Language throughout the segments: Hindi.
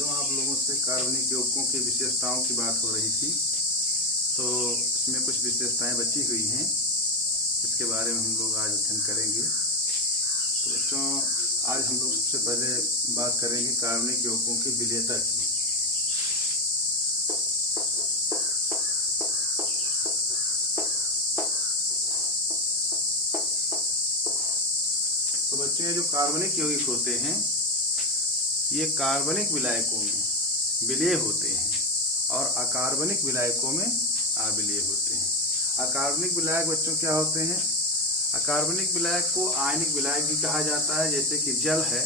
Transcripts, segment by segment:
बच्चों, आप लोगों से कार्बनिक यौगिकों की विशेषताओं की बात हो रही थी, तो इसमें कुछ विशेषताएं बची हुई हैं, इसके बारे में हम लोग आज अध्ययन करेंगे। तो बच्चों, आज हम लोग सबसे पहले बात करेंगे कार्बनिक यौगिकों की विलेयता की। तो बच्चों, ये जो कार्बनिक यौगिक होते हैं, ये कार्बनिक विलायकों में विलेय होते हैं और अकार्बनिक विलायकों में अविलेय होते हैं। अकार्बनिक विलायक बच्चों क्या होते हैं? अकार्बनिक विलायक को आयनिक विलायक भी कहा जाता है। जैसे कि जल है,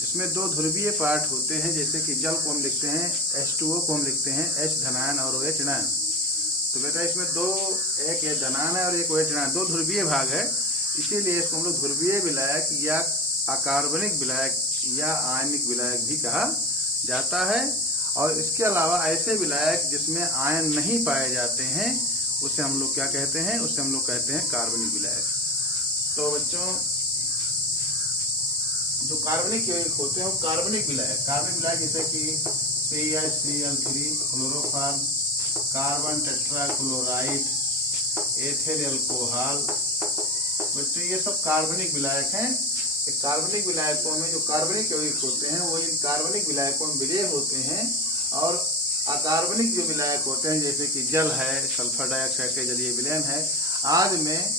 जिसमें दो ध्रुवीय पार्ट होते हैं। जैसे कि जल को हम लिखते हैं H2O को हम लिखते हैं H धनायन और OH ऋणायन। तो बेटा, इसमें दो, एक H धनायन है और एक OH ऋणायन, दो ध्रुवीय भाग है। इसीलिए इसको हम लोग ध्रुवीय विलायक या अकार्बनिक विलायक या आयनिक विलायक भी कहा जाता है। और इसके अलावा ऐसे विलायक जिसमें आयन नहीं पाए जाते हैं, उसे हम लोग क्या कहते हैं? उसे हम लोग कहते हैं कार्बनिक विलायक। तो बच्चों, जो कार्बनिक यौगिक होते हैं वो कार्बनिक विलायक जैसे कि CH3Cl3, chloroform, carbon tetrachloride, ethyl alcohol. बच्चों, ये सब कार्बनिक विलायक हैं। कार्बनिक विलायकों में जो कार्बनिक यौगिक होते हैं वो इन कार्बनिक विलायकों में विलेय होते हैं। और अकार्बनिक जो विलायक होते हैं, जैसे कि जल है, सल्फर डाइऑक्साइड के जलीय विलयन है आदि में,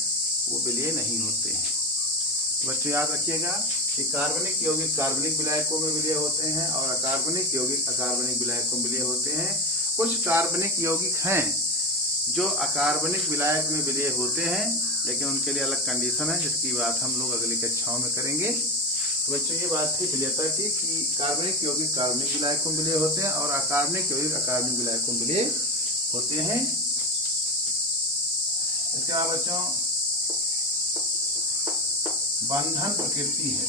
वो विलेय नहीं होते हैं। तो बच्चों, याद रखिएगा कि कार्बनिक यौगिक कार्बनिक विलायकों में विलेय होते हैं और अकार्बनिक यौगिक अकार्बनिक विलायकों में विलेय होते हैं। कुछ कार्बनिक यौगिक हैं जो अकार्बनिक विलायक में विलेय होते हैं, लेकिन उनके लिए अलग कंडीशन है, जिसकी बात हम लोग अगली कक्षाओं में करेंगे। तो बच्चों, ये बात थी विलेयता की कि कार्बनिक यौगिक कार्बनिक विलायकों में विलेय होते हैं और अकार्बनिक यौगिक अकार्बनिक विलायकों में विलेय होते हैं। इसके बाद बच्चों, बंधन प्रकृति है।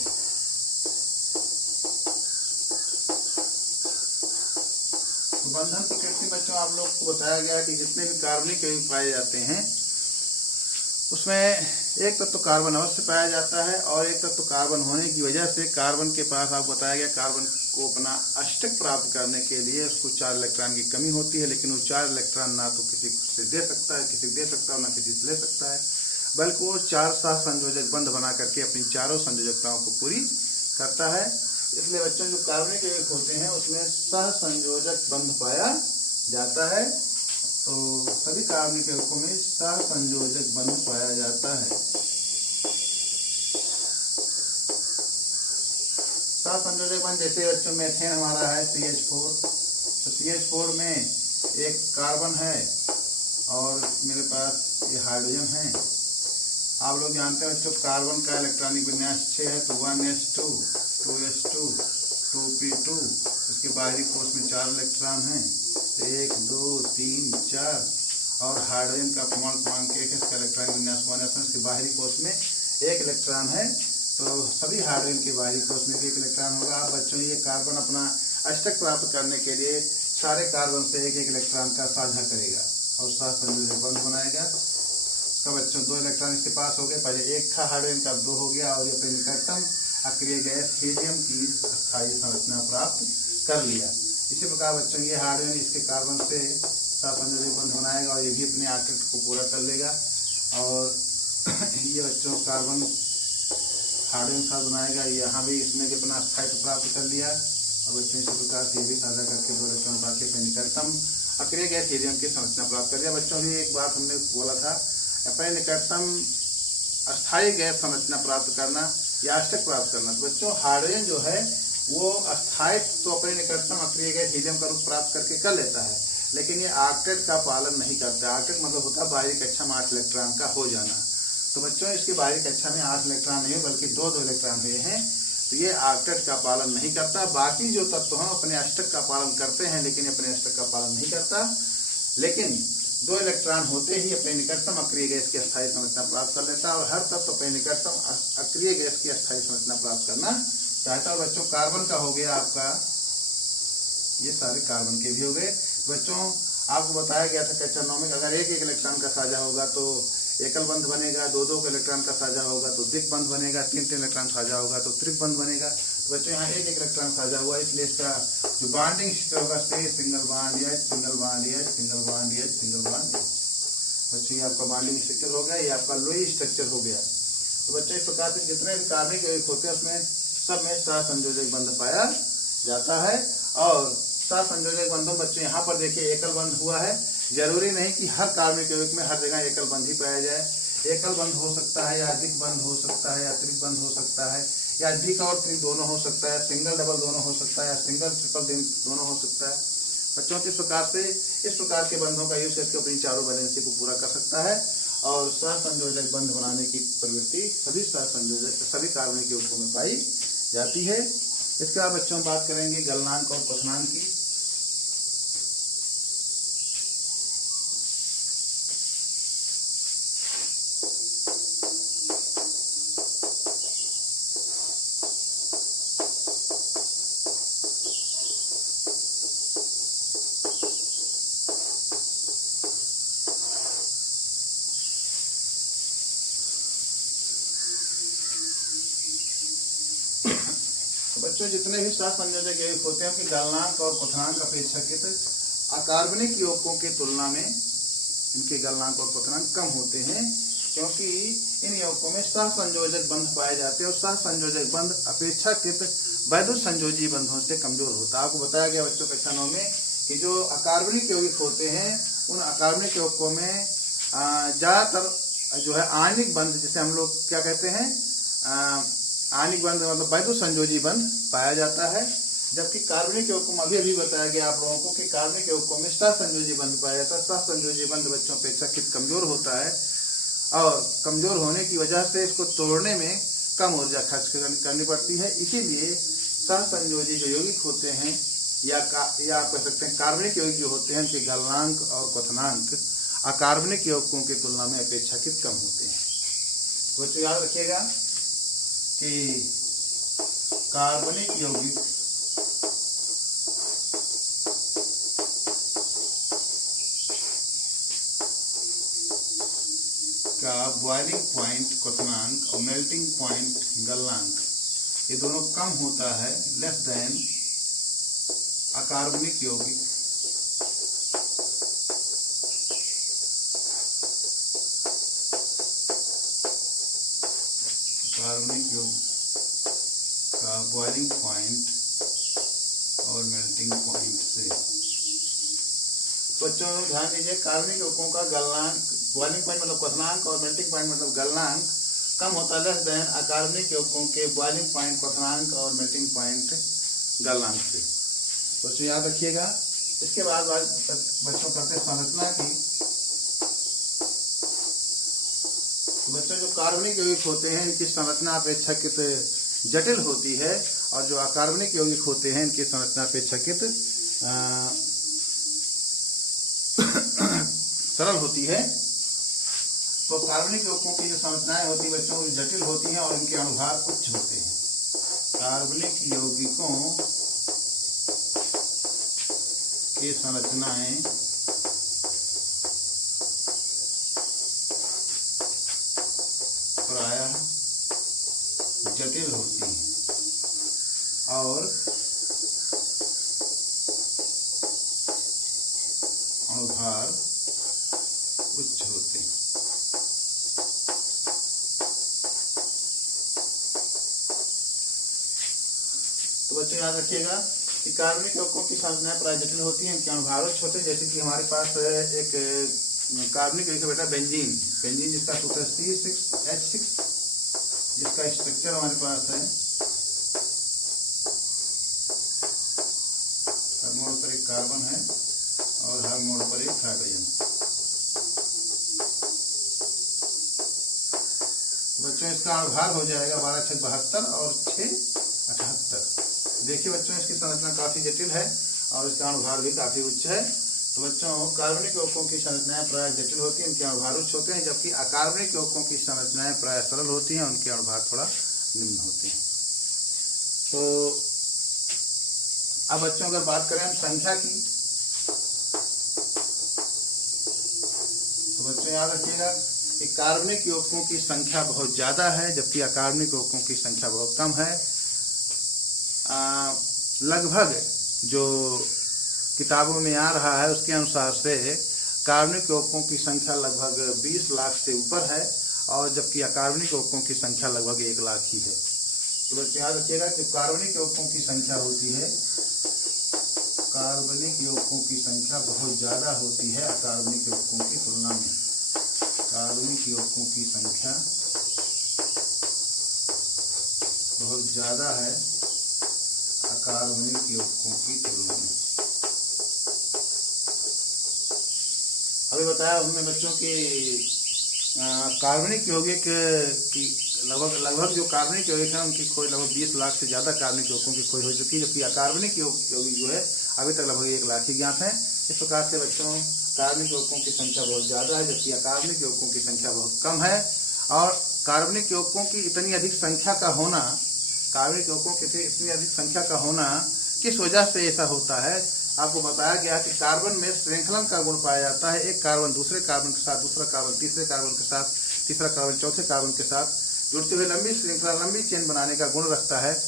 तो बंधन प्रकृति बच्चों, आप लोग को बताया गया कि जितने भी कार्बनिक यौगिक पाए जाते हैं उसमें एक तत्व कार्बन अवश्य पाया जाता है और एक तत्व कार्बन होने की वजह से कार्बन के पास, आपको बताया गया, कार्बन को अपना अष्टक प्राप्त करने के लिए उसको 4 इलेक्ट्रॉन की कमी होती है। लेकिन वो 4 इलेक्ट्रॉन ना तो किसी से दे सकता है, किसी दे सकता है, ना किसी से ले सकता है, बल्कि वो 4 सहसंयोजक बंध बना करके अपनी चारों संयोजकताओं को पूरी करता है। इसलिए बच्चों, जो कार्बनिक यौगिक होते हैं उसमें सहसंयोजक बंध पाया जाता है। तो सभी कार्बनिक यौगिकों में सहसंयोजक बंध पाया जाता है। सहसंयोजक बंध जैसे बच्चों मेथेन हमारा है CH4, तो CH4 में एक कार्बन है और मेरे पास ये हाइड्रोजन है। आप लोग जानते हैं बच्चों, कार्बन का इलेक्ट्रॉनिक विन्यास 6 है, तो 1s2, 2s2, 2p2। इसके बाहरी कोष में 4 इलेक्ट्रॉन हैं, 1 2 3 4। और हाइड्रोजन का परमाणु क्रमांक 1 है, इसका इलेक्ट्रॉनिक विन्यास 1s1, इसके बाहरी कोष में 1 इलेक्ट्रॉन है। तो सभी हाइड्रोजन के बाहरी कोष में 1 इलेक्ट्रॉन होगा। अब बच्चों, ये कार्बन अपना अष्टक प्राप्त करने के लिए सारे कार्बन से 1 इलेक्ट्रॉन का साझा करेगा और सहसंयोजक बंध बनाएगा। इसका बच्चों 2 इलेक्ट्रॉन इसके पास हो गए। पहले 1 था हाइड्रोजन का, 2 हो गया और ये अपने निकटतम अक्रिय गैस हीलियम की स्थायी संरचना प्राप्त कर लिया। इसी प्रकार बच्चों, ये हाइड्रोजन इसके कार्बन से सहसंयोजक बंध बनाएगा और ये भी अपने आकृति को पूरा कर लेगा। और ये बच्चों कार्बन हाइड्रोजन साथ बनाएगा, यहाँ भी इसने भी अपना स्थायित्व प्राप्त कर लिया। और बच्चों, इसी प्रकार से ये भी साझा करके 2 इलेक्ट्रॉन बाकी अपने निकटतम अक्रिय गैस हीलियम की संरचना प्राप्त कर लिया। बच्चों, भी एक बात हमने बोला था, अपने निकटतम अस्थायी गैस संरचना प्राप्त करना या अष्टक प्राप्त करना। तो बच्चों, हाइड्रोजन जो है वो अस्थायित्व तो अपने निकटतम अक्रिय गैस हीलियम का रूप प्राप्त करके कर लेता है, लेकिन ये आर्कटेट का पालन नहीं करता। आर्कटेट मतलब होता है बाहरी कक्षा में 8 इलेक्ट्रॉन का हो जाना। तो बच्चों, इसके बाहरी कक्षा में 8 इलेक्ट्रॉन नहीं बल्कि 2 इलेक्ट्रॉन हुए हैं, तो ये आर्कटेट का पालन नहीं करता। बाकी जो तत्व हैं अपने अष्टक का पालन करते हैं, लेकिन अपने अष्टक का पालन नहीं करता। लेकिन 2 इलेक्ट्रॉन होते ही अपने निकटतम अक्रिय गैस की अस्थायी संरचना प्राप्त कर लेता है और हर तत्व अपने निकटतम अक्रिय गैस की अस्थायी संरचना प्राप्त करना चाहता है। बच्चों, कार्बन का हो गया आपका, ये सारे कार्बन के भी हो गए। बच्चों, आपको बताया गया था कक्षा 9 में, अगर 1 इलेक्ट्रॉन का साझा होगा तो एकल बंध बनेगा, 2 इलेक्ट्रॉन का साझा होगा तो द्विक बंध बनेगा, 3 इलेक्ट्रॉन साझा होगा तो त्रिक बंध बनेगा। तो बच्चों यहाँ एक इलेक्ट्रॉन साझा हुआ, इसलिए इसका जो बॉन्डिंग स्ट्रक्चर होगा सिंगल बॉन्ड या सिंगल बॉन्ड या सिंगल बॉन्ड या सिंगल बॉन्ड। बच्चों ये आपका बॉन्डिंग स्ट्रक्चर हो गया, ये आपका लोई स्ट्रक्चर हो गया। तो बच्चों इस प्रकार से जितने भी कार्बनिक यौगिक होते हैं उसमें सब में सहसंयोजक बंध पाया जाता है। और सहसंयोजक बंधों बच्चों यहाँ पर देखिए एकल बंध हुआ है। जरूरी नहीं कि हर कार्बनिक यौगिक में हर जगह एकल बंध ही पाया जाए। एकल बंध हो सकता है या अधिक बंध हो सकता है या अतिरिक्त बंध हो सकता है या अधिक और त्रिक दोनों हो सकता है, सिंगल डबल दोनों हो सकता है या सिंगल ट्रिपल दोनों हो सकता है। बच्चों इस प्रकार के बंधों का यूज करके अपनी चारों वैलेंसी को पूरा कर सकता है। और सहसंयोजक बंध बनाने की प्रवृत्ति सभी कार्बनिक यौगिकों में पाई जाती है। इसके बाद बच्चों बात करेंगे गलनांक और क्वथनांक की। बच्चों जितने भी सहसंयोजक यौगिक होते हैं उनके गलनांक और क्वथनांक अपेक्षाकृत अकार्बनिक यौगिकों की तुलना में इनके गलनांक और क्वथनांक कम होते हैं, क्योंकि इन यौगिकों में सहसंयोजक बंध पाए जाते हैं और सहसंयोजक बंध अपेक्षाकृत वैद्युत संयोजी बंधों से कमजोर होता है। आपको बताया गया बच्चों कक्षा 9 में कि जो अकार्बनिक यौगिक होते हैं उन अकार्बनिक यौगिकों में ज्यादातर जो है आणविक बंध, जिसे हम लोग क्या कहते हैं, आणविक बंध मतलब वैद्युत संयोजी बंध पाया जाता है। जबकि कार्बनिक यौगिकों में अभी बताया गया आप लोगों को कि कार्बनिक यौगिकों में सहसंयोजी बंध पाया जाता है। सहसंयोजी बंध बच्चों अपेक्षाकृत कमजोर होता है और कमजोर होने की वजह से इसको तोड़ने में कम ऊर्जा खर्च करनी पड़ती है। इसीलिए सहसंयोजी जो यौगिक होते हैं या आप कह सकते हैं कार्बनिक यौगिक जो होते हैं उनके गलनांक और क्वथनांक अकार्बनिक यौगिकों की तुलना में अपेक्षाकृत कम होते हैं। तो याद रखिएगा कि कार्बनिक यौगिक का बॉइलिंग पॉइंट क्वथनांक और मेल्टिंग पॉइंट गलनांक ये दोनों कम होता है लेस देन अकार्बनिक यौगिक का बॉइलिंग पॉइंट और मेल्टिंग पॉइंट से। बच्चों ध्यान दीजिए, कार्बनिक यौगिकों का गलनांक बॉइलिंग पॉइंट मतलब क्वथनांक और मेल्टिंग पॉइंट मतलब गलनांक कम होता है लेस देन अकार्बनिक यौगिकों के बॉइलिंग पॉइंट क्वथनांक और मेल्टिंग पॉइंट गलनांक से। बच्चों याद रखिएगा। इसके बाद बच्चों करते संरचना की। तो बच्चों जो कार्बनिक यौगिक होते हैं इनकी संरचना अपेक्षाकृत जटिल होती है और जो अकार्बनिक यौगिक होते हैं इनकी संरचना अपेक्षाकृत सरल होती है। तो कार्बनिक यौगिकों की जो संरचनाएं होती है बच्चों जटिल होती हैं और इनके अणुभार उच्च होते हैं। कार्बनिक यौगिकों की संरचनाएं प्रायः जटिल होती हैं और अणुभार उच्च होते हैं। तो बच्चों याद रखिएगा कि कार्बनिक यौगिकों की संरचनाएं प्रायः जटिल होती हैं, इनके अणुभार उच्च होते हैं। जैसे कि हमारे पास एक कार्बनिक यौगिक बेटा बेंजीन जिसका सूत्र है C6H6, जिसका स्ट्रक्चर हमारे पास है हर मोड़ पर एक कार्बन है और हर मोड़ पर एक हाइड्रोजन। बच्चों इसका अणुभार हो जाएगा 12 × 72 और 6 × 78। देखिए बच्चों इसकी संरचना काफी जटिल है और इसका अणुभार भी काफी उच्च है। तो बच्चों कार्बनिक यौगिकों की संरचनाएं प्राय जटिल होती हैं, उनके अणुभार उच्च होते हैं, जबकि अकार्बनिक यौगिकों की संरचनाएं प्राय सरल होती हैं, उनके अणुभार थोड़ा निम्न होते हैं। तो अब बच्चों अगर बात करें हम संख्या की, तो बच्चों याद रखिएगा कि कार्बनिक यौगिकों की संख्या बहुत ज्यादा है जबकि अकार्बनिक यौगिकों की संख्या बहुत कम है। लगभग जो किताबों में आ रहा है उसके अनुसार से कार्बनिक यौगिकों की संख्या लगभग 20 लाख से ऊपर है, और जबकि अकार्बनिक यौगिकों की संख्या लगभग 1 लाख ही है। तो बच्चों याद रखिएगा कि कार्बनिक यौगिकों की संख्या होती है, कार्बनिक यौगिकों की संख्या बहुत ज़्यादा होती है अकार्बनिक यौगिकों की तुलना में। कार्बनिक यौगिकों की संख्या बहुत ज़्यादा है अकार्बनिक यौगिकों की तुलना में। अभी बताया हमने बच्चों की कार्बनिक यौगिक की लगभग जो कार्बनिक यौगिक है उनकी खोज लगभग 20 लाख से ज़्यादा कार्बनिक यौगिकों की खोज हो चुकी है, जबकि अकार्बनिक यौगिक जो है अभी तक लगभग 1 लाख ही ज्ञात है। इस प्रकार से बच्चों कार्बनिक यौगिकों की संख्या बहुत ज़्यादा है, जबकि अकार्बनिक यौगिकों की संख्या बहुत कम है। और कार्बनिक यौगिकों की इतनी अधिक संख्या का होना, कार्बनिक यौगिकों की इतनी अधिक संख्या का होना किस वजह से ऐसा होता है? आपको बताया गया कि कार्बन में श्रृंखलन का गुण पाया जाता है। एक कार्बन दूसरे कार्बन के साथ, दूसरा कार्बन तीसरे कार्बन के साथ, तीसरा कार्बन चौथे कार्बन के साथ जुड़ते हुए लंबी श्रृंखला, लंबी चेन बनाने का गुण रखता है,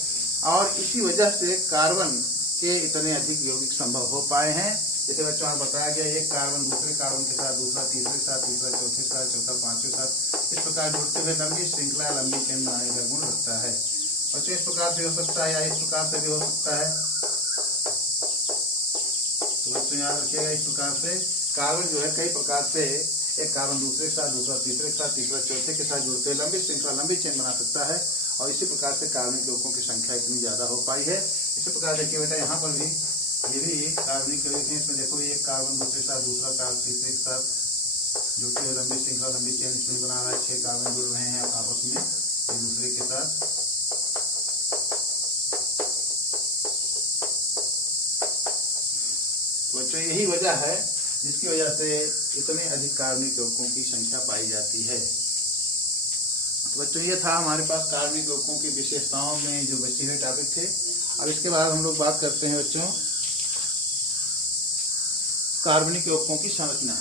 और इसी वजह से कार्बन के इतने अधिक यौगिक संभव हो पाए हैं। जैसे बच्चों को बताया गया, एक कार्बन दूसरे कार्बन के साथ, दूसरा तीसरे के साथ, तीसरा चौथे के साथ, चौथा पांचवें के साथ, इस प्रकार जुड़ते हुए लंबी श्रृंखला, लंबी चेन बनाने का गुण रखता है। बच्चों इस प्रकार से हो सकता है या इस प्रकार से भी हो सकता है। तो बच्चों याद रखिएगा, इस प्रकार से कार्बन जो है कई प्रकार से एक कार्बन दूसरे के साथ, दूसरा तीसरे के साथ, तीसरा चौथे के साथ जुड़ते हुए लंबी श्रृंखला, लंबी चेन बना सकता है, और इसी प्रकार से कार्बनिक यौगिकों की संख्या इतनी ज्यादा हो पाई है। इसी प्रकार देखिए बेटा, यहाँ पर भी ये भी कार्बनिक यौगिक है। इसमें देखो एक कार्बन दूसरे के साथ, दूसरा कार्बन तीसरे के साथ जुड़ते हुए लंबी श्रृंखला, लंबी चेन इसमें बना रहा है। 6 कार्बन जुड़ रहे हैं आपस में एक दूसरे के साथ। तो बच्चों यही वजह है जिसकी वजह से इतने अधिक कार्बनिक यौगिकों की संख्या पाई जाती है। तो बच्चों ये था हमारे पास कार्बनिक यौगिकों की विशेषताओं में जो बचे हुए टॉपिक थे। अब इसके बाद हम लोग बात करते हैं बच्चों कार्बनिक यौगिकों की संरचना।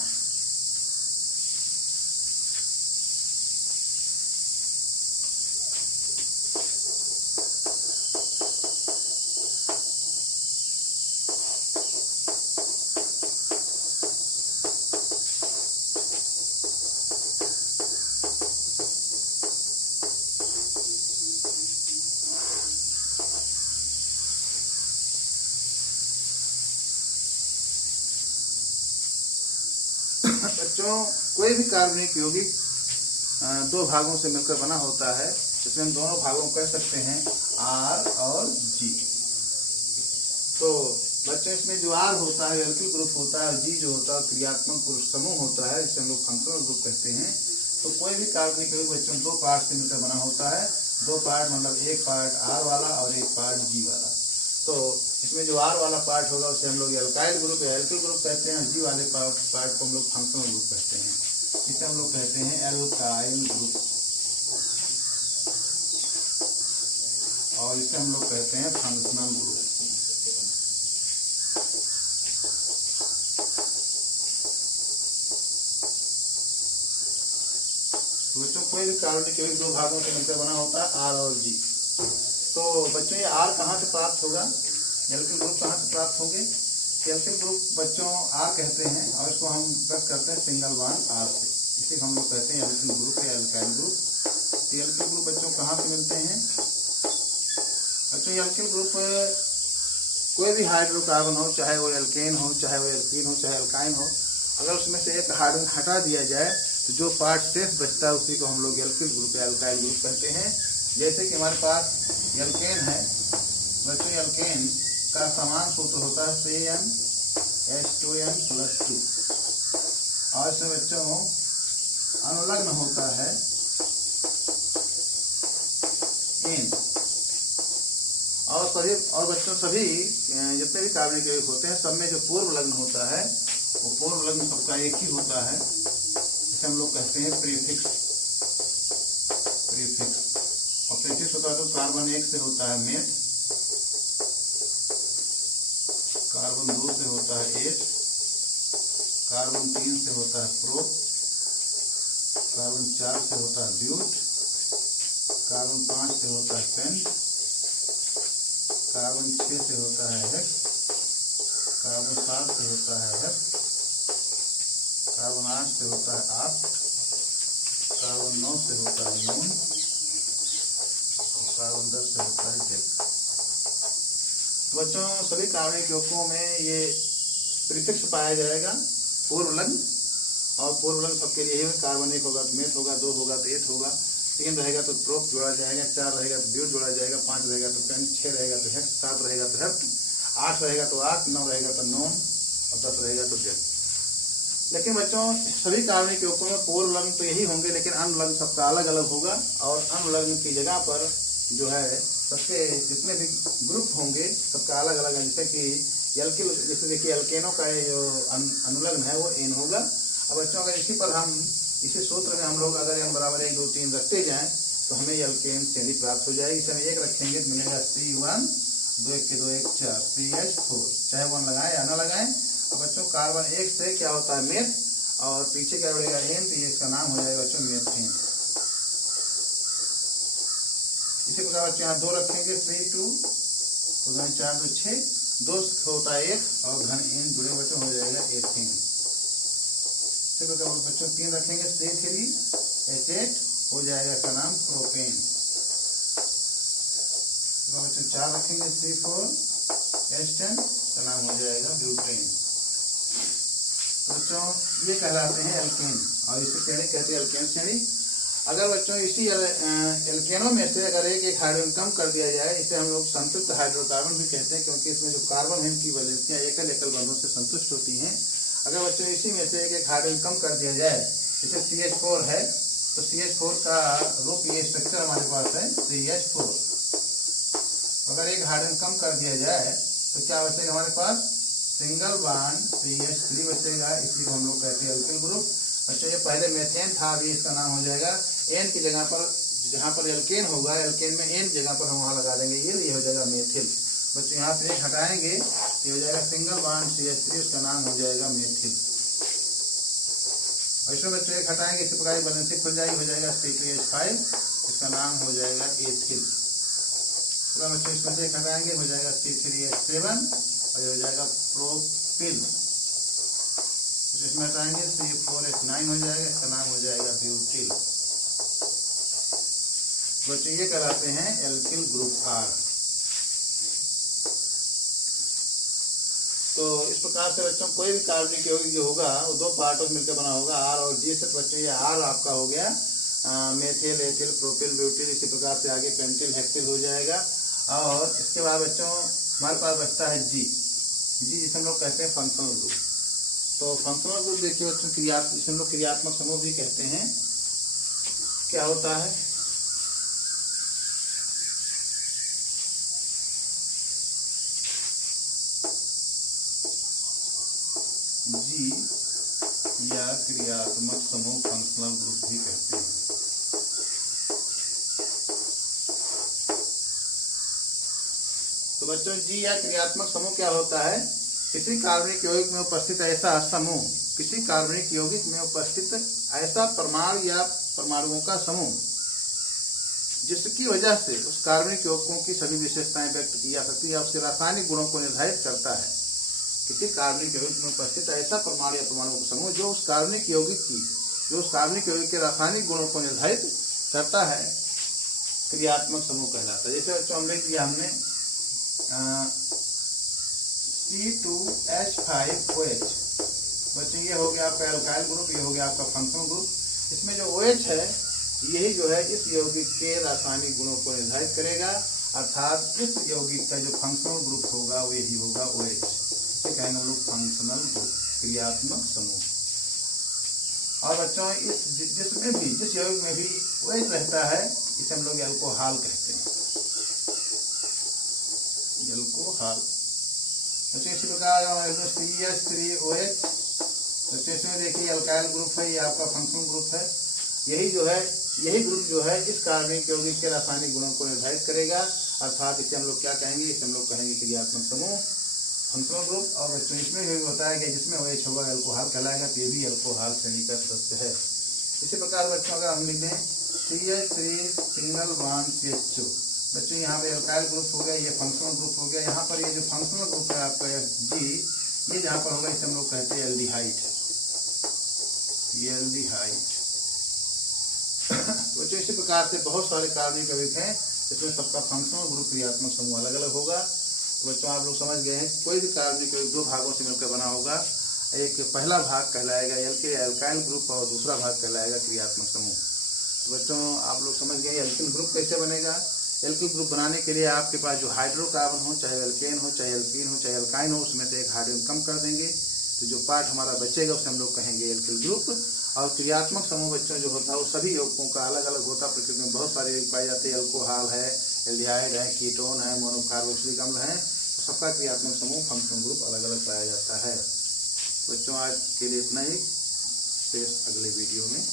बच्चों कोई भी कार्बनिक यौगिक 2 भागों से मिलकर बना होता है। इसमें हम दोनों भागों को कह सकते हैं R और G। तो बच्चों इसमें जो R होता है एल्किल ग्रुप होता है, और G जो होता है क्रियात्मक ग्रुप समूह होता है, जिसे हम लोग फंक्शनल ग्रुप कहते हैं। तो कोई भी कार्बनिक यौगिक बच्चों 2 पार्ट से मिलकर बना होता है। 2 पार्ट मतलब एक पार्ट R वाला और एक पार्ट G वाला। तो इसमें जो R वाला पार्ट होगा उसे हम लोग एल्काइल ग्रुप या एल्किल ग्रुप कहते हैं, और G वाले पार्ट को हम लोग फंक्शनल ग्रुप कहते हैं। इसे हम लोग कहते हैं एल्काइल ग्रुप, और इसे हम लोग कहते हैं फंक्शनल ग्रुप। तो बच्चों कोई भी कार्बनिक यौगिक 2 भागों से मिलकर बना होता है, R और G। तो बच्चों ये R कहाँ से प्राप्त होगा, एल्किल ग्रुप कहाँ से प्राप्त होंगे? एल्किल ग्रुप बच्चों R कहते हैं, और इसको हम व्यक्त करते हैं सिंगल बॉन्ड R से, इसे हम लोग कहते हैं एल्किल ग्रुप या एल्काइल ग्रुप। तो एल्किल ग्रुप बच्चों कहाँ से मिलते हैं? बच्चों एल्किल ग्रुप कोई भी हाइड्रोकार्बन हो, चाहे वो एल्केन हो, चाहे वो एल्कीन हो, चाहे एल्काइन हो, अगर उसमें से एक हाइड्रोजन हटा दिया जाए तो जो पार्ट शेष बचता है उसी को हम लोग एल्किल ग्रुप या एल्काइल ग्रुप कहते हैं। जैसे कि हमारे पास एल्केन है बच्चों, एल्केन का समान सूत्र होता है CnH2n+2, और इसमें बच्चों अनुलग्न होता है N। और बच्चों सभी जितने भी कार्बनिक यौगिक होते हैं सब में जो पूर्व लग्न होता है वो पूर्व लग्न सबका एक ही होता है, जिसे हम लोग कहते हैं प्रीफिक्स। और प्रीफिक्स होता है तो कार्बन 1 से होता है मेथ, कार्बन 2 से होता है H, कार्बन 3 से होता है प्रो, कार्बन 4 से होता है ब्यूट, कार्बन 5 से होता है पेंट, कार्बन 6 से होता है हेक्स, कार्बन 7 से होता है हेक्स, कार्बन 8 से होता है ऑक्ट, कार्बन 9 से होता है नोन, और कार्बन 10 से होता है डेक। बच्चों सभी कार्बनिक यौगिकों में ये प्रीफिक्स पाया जाएगा पूर्व लग्न, और पूर्व लग्न सबके लिए ही कार्बन 1 होगा तो मेथ होगा, 2 होगा तो एथ होगा, 3 रहेगा तो प्रोप जोड़ा जाएगा, 4 रहेगा तो ब्यूट जोड़ा जाएगा, 5 रहेगा तो पेन, 6 रहेगा तो हेक्स, 7 रहेगा तो हेप्ट, 8 रहेगा तो आर्क, 9 रहेगा तो नोन, और 10 रहेगा तो डेक। लेकिन बच्चों सभी कार्बनिक यौगिकों में पूर्व लग्न तो यही होंगे, लेकिन अनुलग्न सबका अलग अलग होगा, और अनुलग्न की जगह पर जो है सबके जितने भी ग्रुप होंगे सबका अलग अलग है। जैसे कि एल्किल, जैसे देखिए एल्केनों का जो अनुलग्न है वो एन होगा। अब बच्चों अगर इसी पर हम इसी सूत्र में हम लोग अगर n बराबर 1 2 3 रखते जाएं तो हमें एल्केन श्रेणी प्राप्त हो जाएगी। इसे हम 1 रखेंगे तो मिलेगा C1, 2 1 के 2 1 4 CH4, चाहे 1 लगाएं या ना लगाएं। अब बच्चों कार्बन 1 से क्या होता है मेथ, और पीछे क्या बढ़ेगा एन, तो ये इसका नाम हो जाएगा बच्चों मेथेन। इसी प्रकार बच्चों यहाँ 2 रखेंगे C2, 2 4 2 6, 2 होता है 1 और घन एन जुड़े बच्चों हो जाएगा एथेन। इसी प्रकार बच्चों 3 रखेंगे C3, H8 हो जाएगा इसका नाम प्रोपेन। बच्चों 4 रखेंगे C4, H10 का नाम हो जाएगा ब्यूटेन। बच्चों ये कहलाते हैं एल्केन, और इसे श्रेणी कहते हैं एल्केन श्रेणी। अगर बच्चों इसी एल्केनों में से अगर एक हाइड्रोजन कम कर दिया जाए, इसे हम लोग संतृप्त हाइड्रोकार्बन भी कहते हैं, क्योंकि इसमें जो कार्बन है इनकी वैलेंसियां एकल एकल बंधों से संतुष्ट होती हैं। अगर बच्चों इसी में से एक हाइड्रोजन कम कर दिया जाए, जैसे CH4 है तो CH4 का रूप ये स्ट्रक्चर हमारे पास है CH4। अगर एक हाइड्रोजन कम कर दिया जाए तो क्या बचेगा हमारे पास सिंगल बॉन्ड CH3 बचेगा, इसलिए हम लोग कहते हैं एल्किल ग्रुप। बच्चों ये पहले मेथेन था, अभी इसका नाम हो जाएगा एन की जगह पर, जहाँ पर एल्केन होगा एल्केन में एन जगह पर हम वहाँ लगा देंगे ये हो जाएगा मेथिल। बच्चों यहाँ से एक हटाएंगे ये हो जाएगा सिंगल बॉन्ड CH3, उसका नाम हो जाएगा मेथिल। और इसमें बच्चों एक हटाएंगे, इसी प्रकार बैलेंसिंग खुल जाएगी, हो जाएगा C2H5, इसका नाम हो जाएगा एथिल। पूरा बच्चों इसमें से एक हटाएंगे हो जाएगा C3H7 और ये हो जाएगा प्रोपिल। इसमें हटाएंगे C4H9 हो जाएगा, इसका नाम हो जाएगा ब्यूटिल। बच्चों ये कराते हैं एल्किल ग्रुप R। तो इस प्रकार से बच्चों कोई भी कार्बनिक यौगिक जो होगा वो 2 पार्टों से मिलकर बना होगा, R और G से। बच्चों ये R आपका हो गया मेथिल, एथिल, प्रोपिल, ब्यूटिल, इसी प्रकार से आगे पेंटिल, हेक्सिल हो जाएगा। और इसके बाद बच्चों हमारे पास बचता है G, जिसे हम लोग कहते हैं फंक्शनल ग्रुप। तो फंक्शनल ग्रुप देखिए बच्चों जिसे हम लोग क्रियात्मक समूह भी कहते हैं। क्या होता है जी या क्रियात्मक समूह फंक्शनल ग्रुप भी कहते हैं। तो बच्चों जी या क्रियात्मक समूह क्या होता है, किसी कार्बनिक यौगिक में उपस्थित ऐसा समूह, किसी कार्बनिक यौगिक में उपस्थित ऐसा परमाणु या परमाणुओं का समूह जिसकी वजह से उस कार्बनिक यौगिकों की सभी विशेषताएं व्यक्त की जा सकती है, उसके रासायनिक गुणों को निर्धारित करता है। किसी कार्बनिक यौगिक में उपस्थित ऐसा परमाणु या परमाणुओं का समूह जो उस कार्बनिक यौगिक के रासायनिक गुणों को निर्धारित करता है, क्रियात्मक समूह कहलाता है। जैसे बच्चों हमने किया हमने C2H5OH। बच्चों ये हो गया आपका एल्काइल ग्रुप, ये हो गया आपका फंक्शनल ग्रुप। इसमें जो OH है यही जो है इस यौगिक के रासायनिक गुणों को निर्धारित करेगा, अर्थात इस यौगिक का जो फंक्शनल ग्रुप होगा वो यही होगा OH। इसे कहेंगे हम लोग फंक्शनल ग्रुप, क्रियात्मक समूह। और बच्चों जिस यौगिक में भी OH रहता है इसे हम लोग एल्कोहल कहते हैं, एल्कोहल। इसी प्रकार CH3OH, तो इसमें देखिए एल्काइल ग्रुप है, ये आपका फंक्शनल ग्रुप है। यही ग्रुप जो है इस कार्बनिक यौगिक के रासायनिक गुणों को निर्धारित करेगा, अर्थात इसे हम लोग क्या कहेंगे, इसे हम लोग कहेंगे क्रियात्मक समूह, फंक्शनल ग्रुप। और बच्चों इसमें भी होता है कि जिसमें OH होगा एल्कोहल कहलाएगा, तो ये भी एल्कोहल श्रेणी का सदस्य है। इसी प्रकार बच्चों अगर हम लिख दें CH3 सिंगल बॉन्ड CH2, बच्चों यहाँ पे एल्काइल ग्रुप हो गया, ये फंक्शनल ग्रुप हो गया। यहाँ पर ये जो फंक्शनल ग्रुप है आपका जी, ये जहाँ पर होगा इसे हम लोग कहते हैं एल्डिहाइड। ये एल्डिहाइड। बच्चों इसी प्रकार से बहुत सारे कार्बनिक यौगिक हैं, इसमें सबका फंक्शनल ग्रुप क्रियात्मक समूह अलग अलग होगा। तो बच्चों आप लोग समझ गए हैं, कोई भी कार्बनिक यौगिक दो भागों से मिलकर बना होगा। एक पहला भाग कहलाएगा एल्काइल ग्रुप और दूसरा भाग कहलाएगा क्रियात्मक समूह। तो बच्चों आप लोग समझ गए एल्किल ग्रुप कैसे बनेगा। एल्किल ग्रुप बनाने के लिए आपके पास जो हाइड्रोकार्बन हो, चाहे एल्केन हो, चाहे एल्कीन हो, चाहे एल्काइन हो, उसमें से एक हाइड्रोजन कम कर देंगे, तो जो पार्ट हमारा बचेगा उसे हम लोग कहेंगे एल्किल ग्रुप। और क्रियात्मक समूह बच्चों जो होता है वो सभी यौगिकों का अलग अलग होता है। प्रकृति में बहुत सारे यौगिक पाए जाते हैं, अल्कोहल है, एल्डिहाइड है, कीटोन है, मोनोकार्बोक्सिलिक अम्ल है। तो सबका क्रियात्मक समूह फंक्शनल ग्रुप अलग अलग पाया जाता है। बच्चों आज के लिए इतना ही, फिर अगले वीडियो में